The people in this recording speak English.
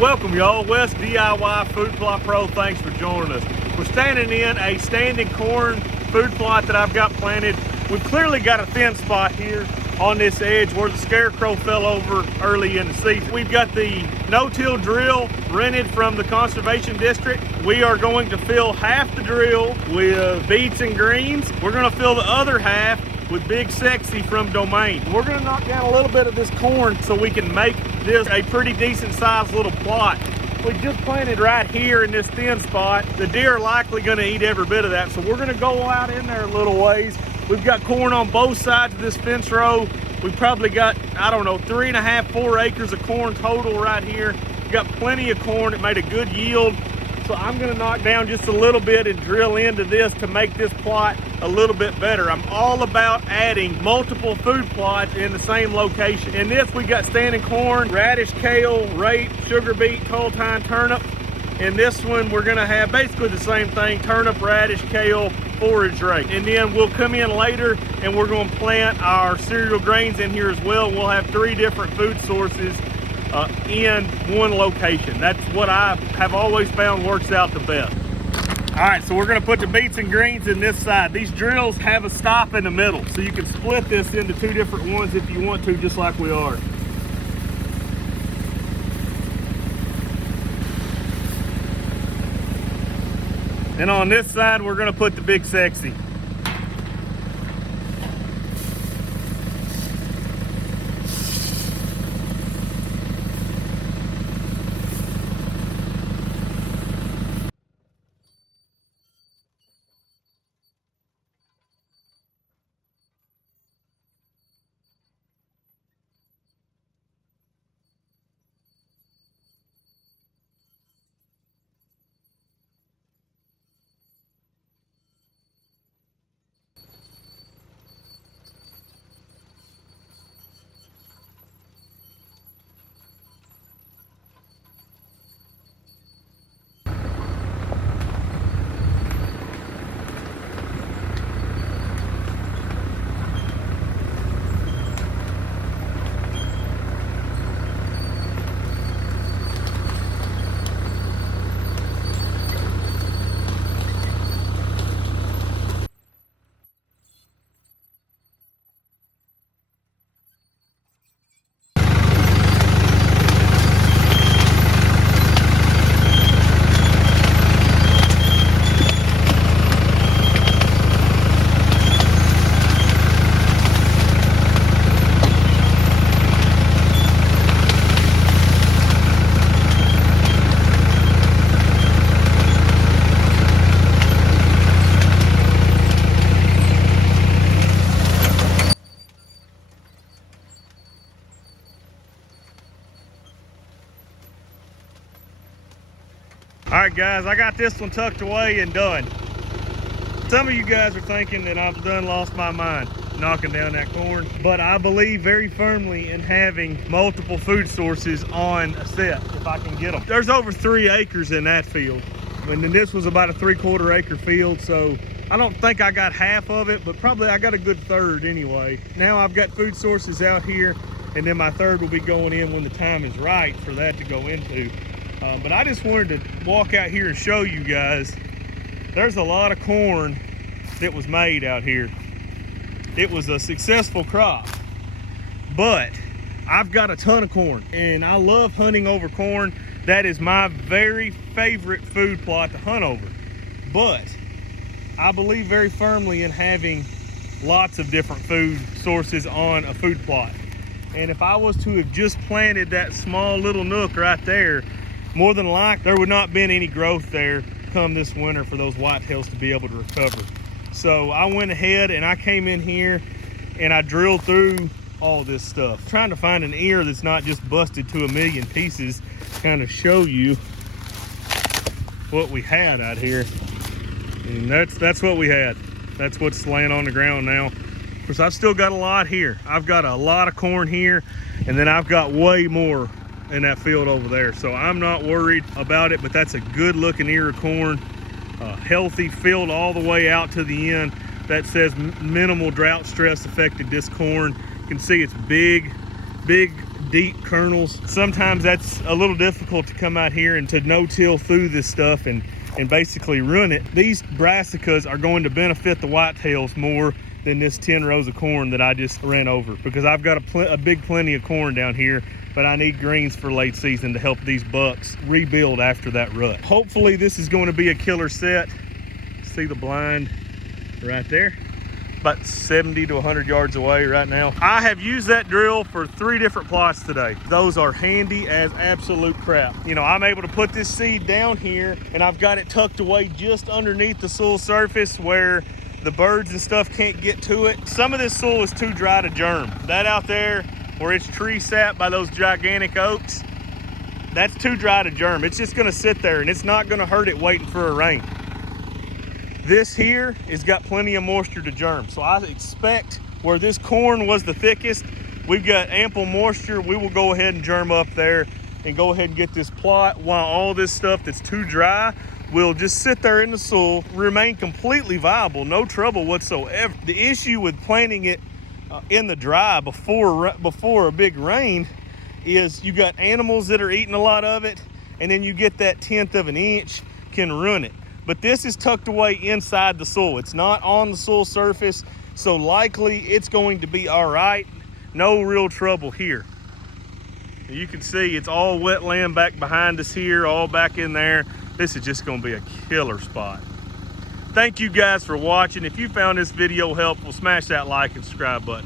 Welcome y'all, West DIY Food Plot Pro, thanks for joining us. We're standing in a standing corn food plot that I've got planted. We've clearly got a thin spot here on this edge where the scarecrow fell over early in the season. We've got the no-till drill rented from the conservation district. We are going to fill half the drill with beets and greens. We're gonna fill the other half with Big Sexy from Domain. We're gonna knock down a little bit of this corn so we can make this a pretty decent sized little plot. We just planted right here in this thin spot. The deer are likely gonna eat every bit of that, so we're gonna go out in there a little ways. We've got corn on both sides of this fence row. We've probably got, I don't know, 3.5, 4 acres of corn total right here. We've got plenty of corn. It made a good yield. So I'm gonna knock down just a little bit and drill into this to make this plot a little bit better. I'm all about adding multiple food plots in the same location. In this, we got standing corn, radish, kale, rape, sugar beet, tall tine, turnip. In this one, we're gonna have basically the same thing, turnip, radish, kale, forage rape. And then we'll come in later and we're gonna plant our cereal grains in here as well. We'll have 3 different food sources in one location. That's what I have always found works out the best. All right, so we're gonna put the beets and greens in this side. These drills have a stop in the middle, so you can split this into 2 different ones if you want to, just like we are. And on this side, we're gonna put the Big Sexy. All right, guys, I got this one tucked away and done. Some of you guys are thinking that I've done lost my mind knocking down that corn, but I believe very firmly in having multiple food sources on a set if I can get them. There's over 3 acres in that field, and then this was about a 3/4 acre field, so I don't think I got half of it, but probably I got a good third anyway. Now I've got food sources out here, and then my third will be going in when the time is right for that to go into. But I just wanted to walk out here and show you guys there's a lot of corn that was made out here. It was a successful crop, but I've got a ton of corn and I love hunting over corn. That is my very favorite food plot to hunt over. But I believe very firmly in having lots of different food sources on a food plot. And if I was to have just planted that small little nook right there, more than likely there would not been any growth there come this winter for those whitetails to be able to recover. So I went ahead and I came in here and I drilled through all this stuff, trying to find an ear that's not just busted to a million pieces, kind of show you what we had out here. And that's what we had. That's what's laying on the ground now. Of course, I've still got a lot here. I've got a lot of corn here, and then I've got way more in that field over there, so I'm not worried about it. But that's a good looking ear of corn, healthy field all the way out to the end. That says minimal drought stress affected this corn. You can see it's big deep kernels. Sometimes that's a little difficult to come out here and to no-till through this stuff and basically run it. These brassicas are going to benefit the whitetails more than this 10 rows of corn that I just ran over, because I've got a big plenty of corn down here, but I need greens for late season to help these bucks rebuild after that rut. Hopefully this is going to be a killer set. See the blind right there, about 70 to 100 yards away right now. I have used that drill for 3 different plots today. Those are handy as absolute crap. You know, I'm able to put this seed down here and I've got it tucked away just underneath the soil surface where the birds and stuff can't get to it. Some of this soil is too dry to germ. That out there where it's tree sap by those gigantic oaks, that's too dry to germ. It's just gonna sit there and it's not gonna hurt it waiting for a rain. This here has got plenty of moisture to germ. So I expect where this corn was the thickest, we've got ample moisture. We will go ahead and germ up there and go ahead and get this plot, while all this stuff that's too dry will just sit there in the soil, remain completely viable, no trouble whatsoever. The issue with planting it in the dry before a big rain is you got animals that are eating a lot of it, and then you get that 1/10 of an inch can ruin it. But this is tucked away inside the soil. It's not on the soil surface, so likely it's going to be all right. No real trouble here. You can see it's all wetland back behind us here, all back in there. This is just gonna be a killer spot. Thank you guys for watching. If you found this video helpful, smash that like and subscribe button.